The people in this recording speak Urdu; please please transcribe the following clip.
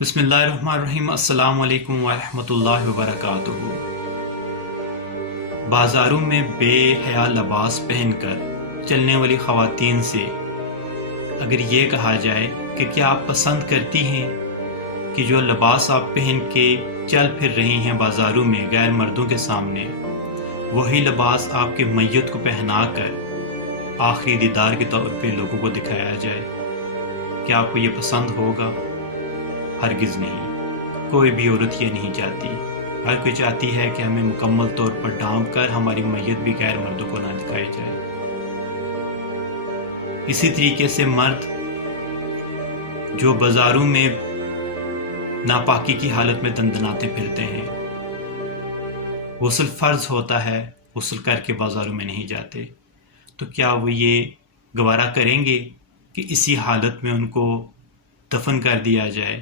بسم اللہ الرحمن الرحیم۔ السلام علیکم ورحمۃ اللہ وبرکاتہ۔ بازاروں میں بے حیا لباس پہن کر چلنے والی خواتین سے اگر یہ کہا جائے کہ کیا آپ پسند کرتی ہیں کہ جو لباس آپ پہن کے چل پھر رہی ہیں بازاروں میں غیر مردوں کے سامنے، وہی لباس آپ کے میت کو پہنا کر آخری دیدار کے طور پہ لوگوں کو دکھایا جائے، کیا آپ کو یہ پسند ہوگا؟ ہرگز نہیں۔ کوئی بھی عورت یہ نہیں چاہتی۔ ہر کوئی چاہتی ہے کہ ہمیں مکمل طور پر ڈھانپ کر ہماری میت بھی غیر مردوں کو نہ دکھائی جائے۔ اسی طریقے سے مرد جو بازاروں میں ناپاکی کی حالت میں دندناتے پھرتے ہیں، غسل فرض ہوتا ہے، غسل کر کے بازاروں میں نہیں جاتے، تو کیا وہ یہ گوارا کریں گے کہ اسی حالت میں ان کو دفن کر دیا جائے؟